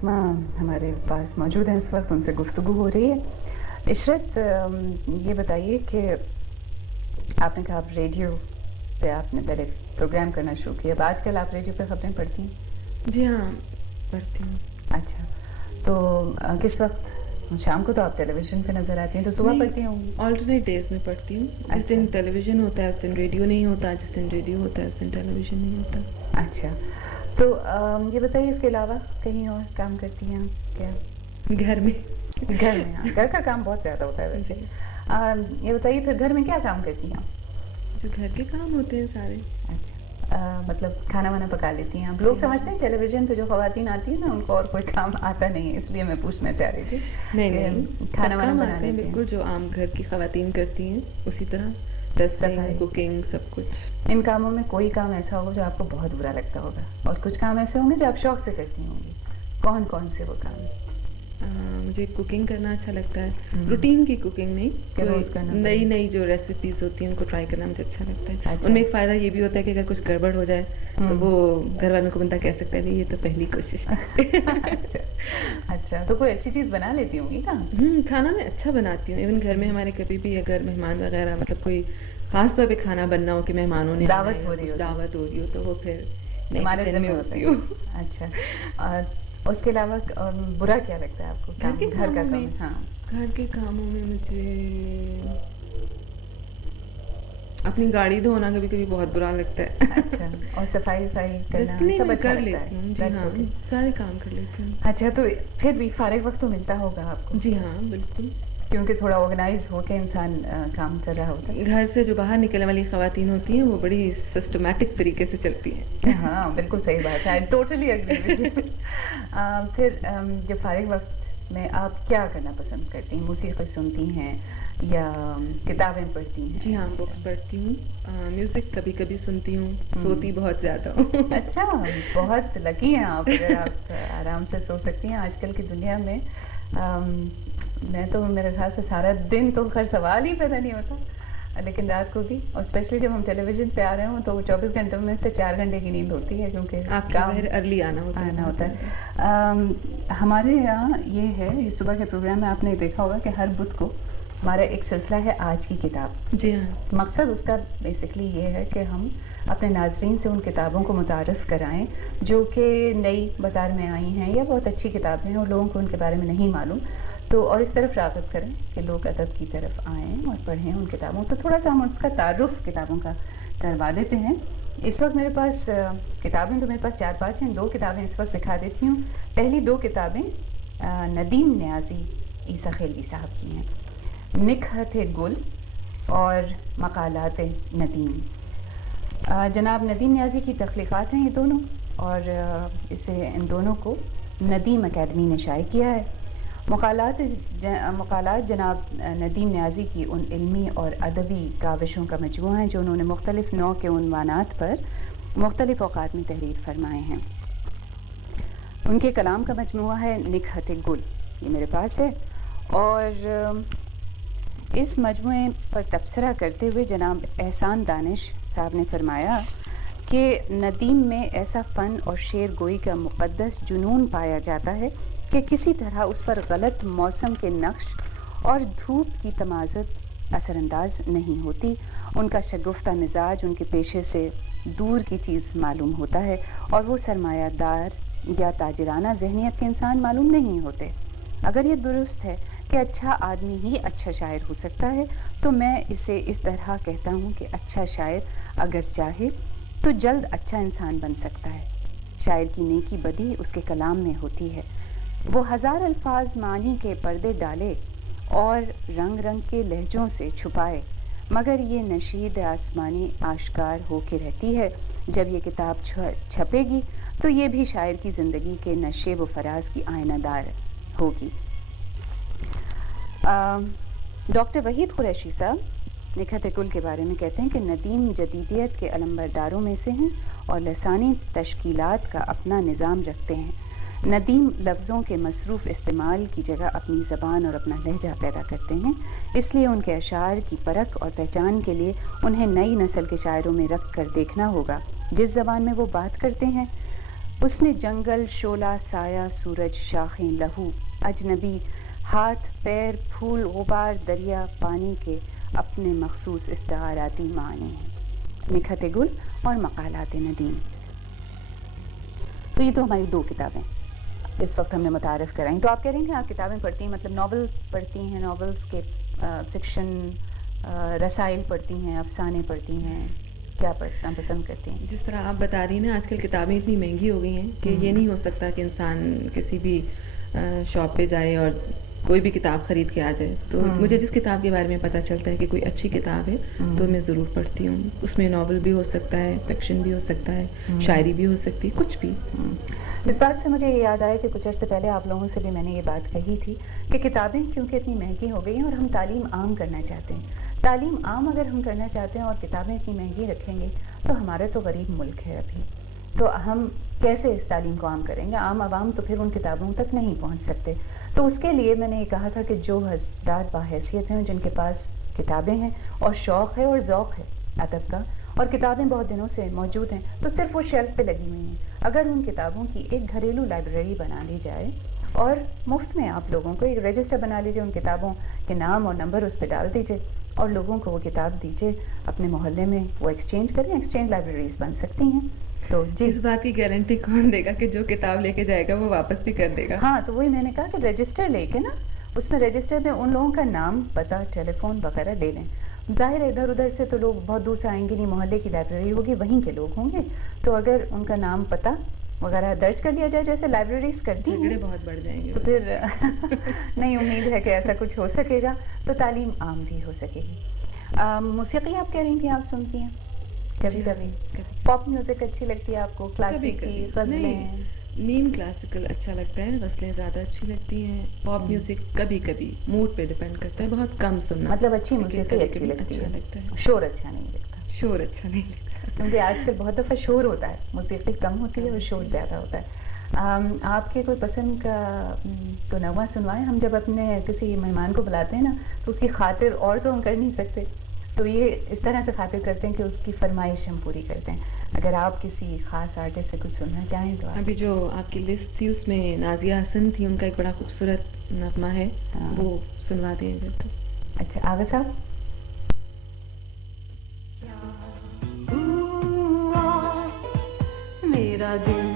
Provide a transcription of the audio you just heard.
फातिमा हमारे पास मौजूद हैं इस वक्त, उनसे गुफ्तगू हो रही है। इशरत, ये बताइए कि आपने कहा आप रेडियो पे आपने पहले प्रोग्राम करना शुरू किया, अब आजकल आप रेडियो पे खबरें पढ़ती हैं? जी हाँ, पढ़ती हूँ। अच्छा, तो किस वक्त? शाम को तो आप टेलीविज़न पे नज़र आती हैं, तो सुबह पढ़ती होंगी? ऑल्टरनेट डेज में पढ़ती हूँ। जिस दिन टेलीविज़न होता है उस दिन रेडियो नहीं होता, जिस दिन रेडियो होता है उस दिन टेलीविज़न नहीं होता। अच्छा, तो ये बताइए इसके अलावा कहीं और काम करती हैं आप क्या? घर में। घर में, हाँ, घर का काम बहुत ज़्यादा होता है वैसे। ये बताइए फिर घर में क्या काम करती हैं आप? जो घर के काम होते हैं सारे। अच्छा, मतलब खाना वाना पका लेती हैं आप? लोग समझते हैं टेलीविज़न पे जो ख़वातीन आती हैं ना उनको और कोई काम आता नहीं है, इसलिए मैं पूछना चाह रही थी। नहीं, खाना वाना बना बनाते हैं लेती हैं? बिल्कुल जो आम घर की ख़वातीन करती हैं उसी तरह, डस्टिंग, कुकिंग, सब कुछ। इन कामों में कोई काम ऐसा होगा जो आपको बहुत बुरा लगता होगा, और कुछ काम ऐसे होंगे जो आप शौक से करती होंगी। कौन कौन से वो काम? मुझे कुकिंग करना अच्छा लगता है, रूटीन की कुकिंग नहीं, नई नई जो रेसिपीज होती हैं उनको ट्राई करना मुझे अच्छा लगता है। अच्छा। उनमें एक फ़ायदा ये भी होता है कि अगर कुछ गड़बड़ हो जाए तो वो घर वालों को बंदा कह सकता है नहीं ये तो पहली कोशिश थी। अच्छा, तो कोई अच्छी चीज़ बना लेती होंगी ना? खाना मैं अच्छा बनाती हूँ। इवन घर में हमारे कभी भी अगर मेहमान वगैरह, मतलब कोई खास तौर पे खाना बनना हो कि मेहमानों ने दावत हो रही हो तो वो फिर हमारे में होती हूँ। अच्छा, और उसके अलावा बुरा क्या लगता है आपको? घर का काम? हाँ, घर के कामों में मुझे अपनी गाड़ी धोना कभी कभी बहुत बुरा लगता है। अच्छा, और सफाई करना सब अच्छा कर लेती हूँ। जी हाँ, सारे काम कर लेती हूँ। अच्छा, तो फिर भी फारिग वक्त तो मिलता होगा आपको? जी हाँ, बिल्कुल, क्योंकि थोड़ा ऑर्गेनाइज होके इंसान काम कर रहा होता है। घर से जो बाहर निकलने वाली ख़वातीन होती हैं वो बड़ी सिस्टमैटिक तरीके से चलती हैं। हाँ, बिल्कुल सही बात है, I totally agree with you. फिर जो फारिग वक्त में आप क्या करना पसंद करती हैं? मौसीक़ी सुनती हैं या किताबें पढ़ती हैं? जी हाँ, बुक्स पढ़ती हूँ, म्यूज़िक कभी कभी सुनती हूँ, सोती बहुत ज़्यादा हूँ। अच्छा, बहुत लकी हैं आप, अगर आप आराम से सो सकती हैं आजकल की दुनिया में। मैं तो मेरे ख्याल से सारा दिन तो खैर सवाल ही पैदा नहीं होता, लेकिन रात को भी, और स्पेशली जब हम टेलीविज़न पे आ रहे हों तो 24 घंटों में से 4 घंटे की नींद होती है, क्योंकि काम अर्ली आना होता है। हमारे यहाँ ये है, सुबह के प्रोग्राम में आपने देखा होगा कि हर बुध को हमारा एक सिलसिला है आज की किताब। जी हाँ, मकसद उसका बेसिकली ये है कि हम अपने नाजरीन से उन किताबों को मुतारफ़ कराएं जो कि नई बाज़ार में आई हैं या बहुत अच्छी किताबें हैं और लोगों को उनके बारे में नहीं मालूम, तो और इस तरफ राग़िब करें कि लोग अदब की तरफ आएँ और पढ़ें उन किताबों। तो थोड़ा सा हम उसका तारुफ़ किताबों का करवा देते हैं। इस वक्त मेरे पास किताबें तो मेरे पास 4-5 हैं, 2 किताबें इस वक्त दिखा देती हूँ। पहली 2 किताबें नदीम न्याज़ी ईसा खिलजी साहब की हैं, निकहत गुल और मकालात नदीम। जनाब नदीम न्याज़ी की तख्लीक़ात हैं ये दोनों, और इसे इन दोनों को नदीम अकेडमी ने शाये किया है। मकालात जनाब नदीम न्याज़ी की उन इल्मी और अदबी काविशों का मजमूआ है जो उन्होंने मुख्तलिफ़ नौ के उन्वानात पर मुख्तलिफ़ औक़ात में तहरीर फरमाए हैं। उनके कलाम का मजमूआ है निकहत गुल, ये मेरे पास है, और इस मजमूए पर तबसरा करते हुए जनाब एहसान दानिश साहब ने फरमाया कि नदीम में ऐसा फ़न और शेर गोई का मुक़द्दस जुनून पाया जाता है कि किसी तरह उस पर गलत मौसम के नक्श और धूप की तमाज़त असरअंदाज नहीं होती। उनका शगुफ्ता मिजाज उनके पेशे से दूर की चीज़ मालूम होता है और वो सरमायादार या ताजिराना ज़हनियत के इंसान मालूम नहीं होते। अगर ये दुरुस्त है कि अच्छा आदमी ही अच्छा शायर हो सकता है, तो मैं इसे इस तरह कहता हूँ कि अच्छा शायर अगर चाहे तो जल्द अच्छा इंसान बन सकता है। शायर की नेकी बदी उसके कलाम में होती है। वो हज़ार अल्फाज मानी के पर्दे डाले और रंग रंग के लहजों से छुपाए, मगर ये नशीद आसमानी आश्कार हो के रहती है। जब ये किताब छपेगी तो ये भी शायर की ज़िंदगी के नशे व फराज की आयनादार होगी। डॉक्टर वहीद कुरैशी साहब निकहत गुल के बारे में कहते हैं कि नदीम जदीदियत के अलंबरदारों में से हैं और लसानी तश्कीलात का अपना निज़ाम रखते हैं। नदीम लफ्ज़ों के मसरूफ़ इस्तेमाल की जगह अपनी ज़बान और अपना लहजा पैदा करते हैं, इसलिए उनके अशार की परख और पहचान के लिए उन्हें नई नस्ल के शायरों में रख कर देखना होगा। जिस ज़बान में वो बात करते हैं اس میں جنگل شعلہ سایہ سورج شاخیں لہو اجنبی ہاتھ پیر پھول غبار دریا پانی کے اپنے مخصوص استعاراتی معنی ہیں، نکھت گل اور مقالات ندیم۔ تو یہ تو ہماری 2 کتابیں اس وقت ہم نے متعارف کرائیں۔ تو آپ کہہ رہی ہیں کہ آپ کتابیں پڑھتی ہیں، مطلب ناول پڑھتی ہیں، ناولز کے فکشن رسائل پڑھتی ہیں، افسانے پڑھتی ہیں، کیا پڑھنا پسند کرتی ہیں؟ جس طرح آپ بتا رہی ہیں نا، آج کل کتابیں اتنی مہنگی ہو گئی ہیں کہ یہ نہیں ہو سکتا کہ انسان کسی بھی شاپ پہ جائے اور کوئی بھی کتاب خرید کے آ جائے۔ تو مجھے جس کتاب کے بارے میں پتہ چلتا ہے کہ کوئی اچھی کتاب ہے تو میں ضرور پڑھتی ہوں۔ اس میں ناول بھی ہو سکتا ہے، فکشن بھی ہو سکتا ہے، شاعری بھی ہو سکتی ہے، کچھ بھی۔ اس بات سے مجھے یہ یاد آیا کہ کچھ عرصے پہلے آپ لوگوں سے بھی میں نے یہ بات کہی تھی کہ کتابیں کیونکہ اتنی مہنگی ہو گئی ہیں اور ہم تعلیم عام کرنا چاہتے ہیں، تعلیم عام اگر ہم کرنا چاہتے ہیں اور کتابیں اتنی مہنگی رکھیں گے تو ہمارا تو غریب ملک ہے ابھی، تو ہم کیسے اس تعلیم کو عام کریں گے؟ عام عوام تو پھر ان کتابوں تک نہیں پہنچ سکتے۔ تو اس کے لیے میں نے یہ کہا تھا کہ جو حضرات باحیثیت ہیں، جن کے پاس کتابیں ہیں اور شوق ہے اور ذوق ہے ادب کا، اور کتابیں بہت دنوں سے موجود ہیں، تو صرف وہ شیلف پہ لگی ہوئی ہیں، اگر ان کتابوں کی ایک گھریلو لائبریری بنا لی جائے اور مفت میں آپ لوگوں کو ایک رجسٹر بنا لیجیے، ان کتابوں کے نام اور نمبر اس پہ ڈال دیجیے اور لوگوں کو وہ کتاب دیجیے، اپنے محلے میں وہ ایکسچینج کریں، ایکسچینج لائبریریز بن سکتی ہیں۔ تو جی، اس بات کی گارنٹی کون دے گا کہ جو کتاب لے کے جائے گا وہ واپس بھی کر دے گا؟ ہاں، تو وہی میں نے کہا کہ رجسٹر لے کے نا، اس میں رجسٹر میں ان لوگوں کا نام پتہ ٹیلی فون وغیرہ لے لیں۔ ظاہر ہے ادھر ادھر سے تو لوگ بہت دور سے آئیں گے نہیں، محلے کی لائبریری ہوگی، وہیں کے لوگ ہوں گے، تو اگر ان کا نام پتہ وغیرہ درج کر لیا جائے جیسے لائبریریز کرتی ہیں، جھگڑے بہت بڑھ جائیں گے تو پھر نہیں، امید ہے کہ ایسا کچھ ہو سکے گا تو تعلیم عام بھی ہو سکے گی۔ موسیقی آپ کہہ رہی تھیں آپ سنتی ہیں کبھی کبھی؟ پاپ میوزک اچھی لگتی ہے آپ کو؟ کلاسیکی غزلیں؟ نیم کلاسیکل اچھا لگتا ہے، غزلیں زیادہ اچھی لگتی ہیں، پاپ میوزک کبھی کبھی موڈ پہ ڈیپینڈ کرتا ہے، بہت کم سننا، مطلب اچھی موسیقی اچھی لگتی ہے، شور اچھا نہیں لگتا؟ شور اچھا نہیں لگتا کیونکہ آج کل بہت دفعہ شور ہوتا ہے، موسیقی کم ہوتی ہے اور شور زیادہ ہوتا ہے۔ آپ کے کوئی پسند کا تو نغمہ سنوائیں، ہم جب اپنے کسی مہمان کو بلاتے ہیں نا تو اس کی خاطر اور تو ہم کر نہیں سکتے، تو یہ اس طرح سے خاطر کرتے ہیں کہ اس کی فرمائش ہم پوری کرتے ہیں۔ اگر آپ کسی خاص آرٹسٹ سے کچھ سننا چاہیں تو ابھی جو آپ کی لسٹ تھی اس میں نازیہ حسن تھی، ان کا ایک بڑا خوبصورت نغمہ ہے، وہ سنوا دیں گے تو اچھا۔ آغا صاحب؟ میرا دل